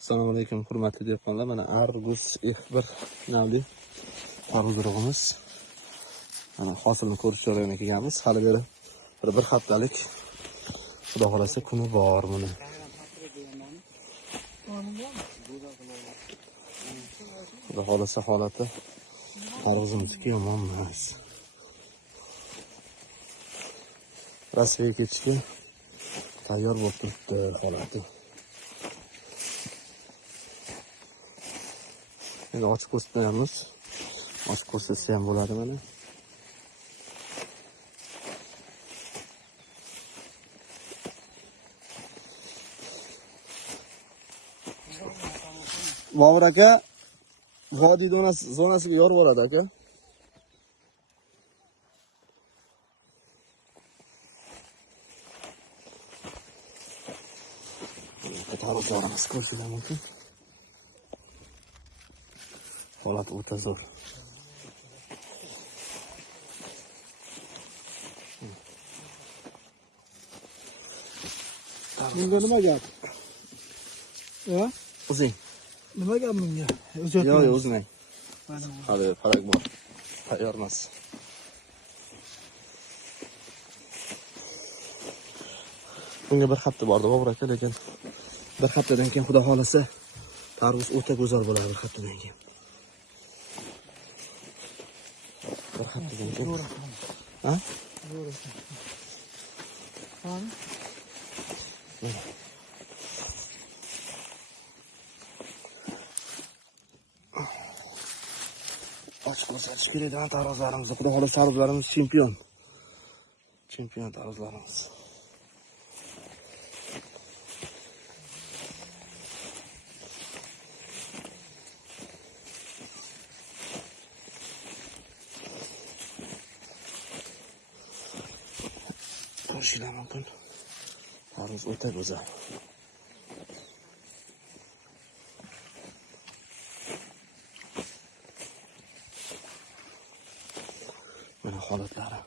Assalomu alaykum hurmatli dehqonlar. Mana Argus F1 navli tarvuz urug'imiz. Mana hosilni ko'rish jarayoniga kelganmiz. Hali beri bir haftalik, xudo xolasa kuni bor buni. Xudo xolasa holati tarvuzimizniki yomon emas. Rossiyaga ketishga tayyor bo'lib turibdi holati. Endi ochib ko'rsatamiz. Ochib ko'rsatsa ham bo'ladi mana. Bobur aka, vodiy zonasiga yorib oladi aka. Tarvuzlarimiz ko'rishingiz mumkin. Holat o'ta zo'r. Bunga nima gap? Ya? O'zing. Nima gap bunga? Yo'q, o'zmang. Hali farq bor. Tayyor emas. Bunga bir hafta bordi Bobur aka, lekin bir haftadan keyin xudo xolasa tarvuz o'ta go'zal bo'ladi bir haftadan keyin. Bir haftadan keyin. Ha? Ochib ko'rsatish kerak tarvuzlarimizni. Xudo xolasa tarvuzlarimiz chempion. Chempion tarvuzlarimiz. Ko'rishingiz mumkin. Tarvuz o'ta go'zal. Mana holatlari.